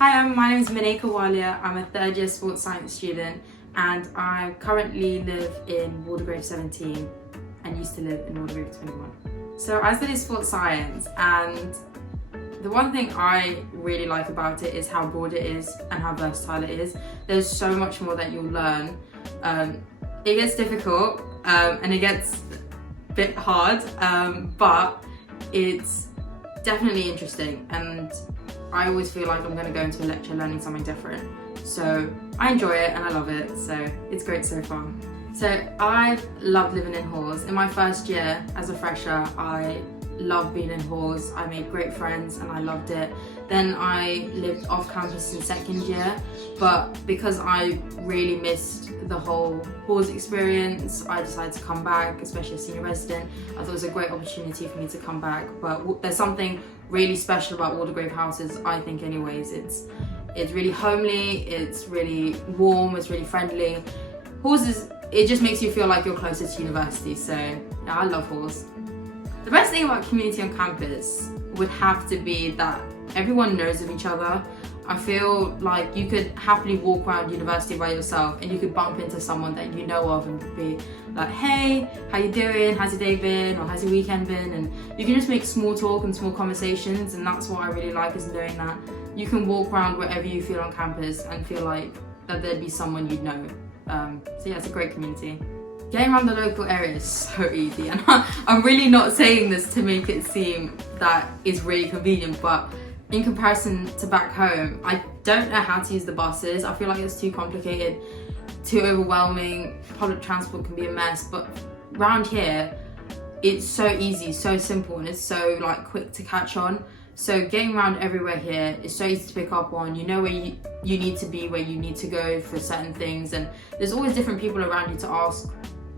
Hi, my name is Manayka. I'm a third year sports science student and I currently live in Waldegrave 17 and used to live in Waldegrave 21. So I study sports science, and the one thing I really like about it is how broad it is and how versatile it is. There's so much more that you'll learn. It gets difficult and it gets a bit hard, but it's definitely interesting, and I always feel like I'm going to go into a lecture learning something different. So I enjoy it and I love it, so it's great so far. So I've loved living in halls. In my first year as a fresher, I loved being in halls. I made great friends and I loved it. Then I lived off campus in second year, but because I really missed the whole halls experience, I decided to come back, especially as senior resident. I thought it was a great opportunity for me to come back, but there's something really special about Waldegrave Houses, I think anyways. It's really homely, it's really warm, it's really friendly. Halls it just makes you feel like you're closer to university, so yeah, I love halls. The best thing about community on campus would have to be that everyone knows of each other. I feel like you could happily walk around university by yourself and you could bump into someone that you know of and be like, hey, how you doing? How's your day been? Or how's your weekend been? And you can just make small talk and small conversations, and that's what I really like, is doing that. You can walk around wherever you feel on campus and feel like that there'd be someone you'd know. So yeah, it's a great community. Getting around the local area is so easy, and I'm really not saying this to make it seem that it's really convenient, but in comparison to back home, I don't know how to use the buses. I feel like it's too complicated, too overwhelming. Public transport can be a mess, but around here, it's so easy, so simple, and it's so like quick to catch on. So getting around everywhere here is so easy to pick up on. You know where you need to be, where you need to go for certain things, and there's always different people around you to ask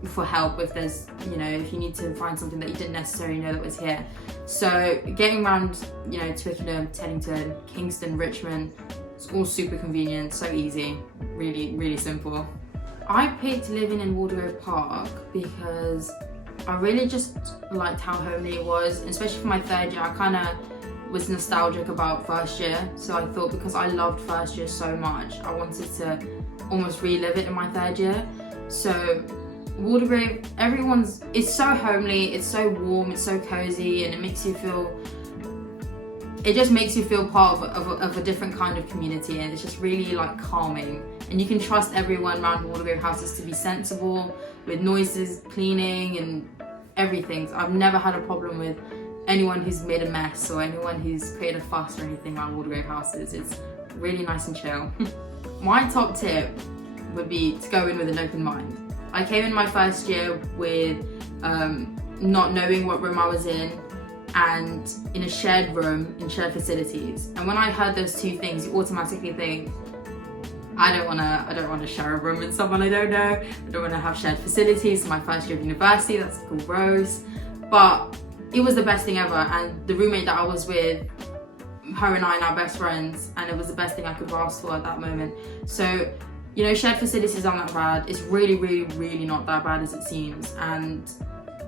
for help if there's, if you need to find something that you didn't necessarily know that was here. So getting around, Twickenham, Teddington, Kingston, Richmond, it's all super convenient, so easy, really, really simple. I picked living in Waldegrave Park because I really just liked how homely it was, especially for my third year. I kind of was nostalgic about first year, so I thought because I loved first year so much, I wanted to almost relive it in my third year. So Waldegrave, it's so homely, it's so warm, it's so cozy, and it just makes you feel part of a different kind of community, and it's just really like calming. And you can trust everyone around Waldegrave Houses to be sensible with noises, cleaning and everything. So I've never had a problem with anyone who's made a mess or anyone who's created a fuss or anything around Waldegrave Houses. It's really nice and chill. My top tip would be to go in with an open mind. I came in my first year with not knowing what room I was in, and in a shared room, in shared facilities. And when I heard those two things, you automatically think, I don't want to share a room with someone I don't know. I don't want to have shared facilities. It's my first year of university, that's gross. But it was the best thing ever, and the roommate that I was with, her and I are now best friends, and it was the best thing I could ask for at that moment. So, shared facilities aren't that bad. It's really, really, really not that bad as it seems. And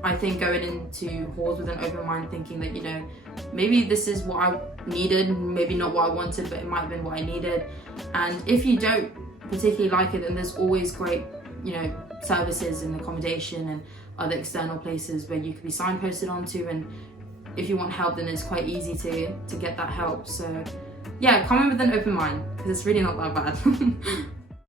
I think going into halls with an open mind, thinking that, maybe this is what I needed, maybe not what I wanted, but it might have been what I needed. And if you don't particularly like it, then there's always great, services and accommodation and other external places where you could be signposted onto. And if you want help, then it's quite easy to get that help. So yeah, come in with an open mind, because it's really not that bad.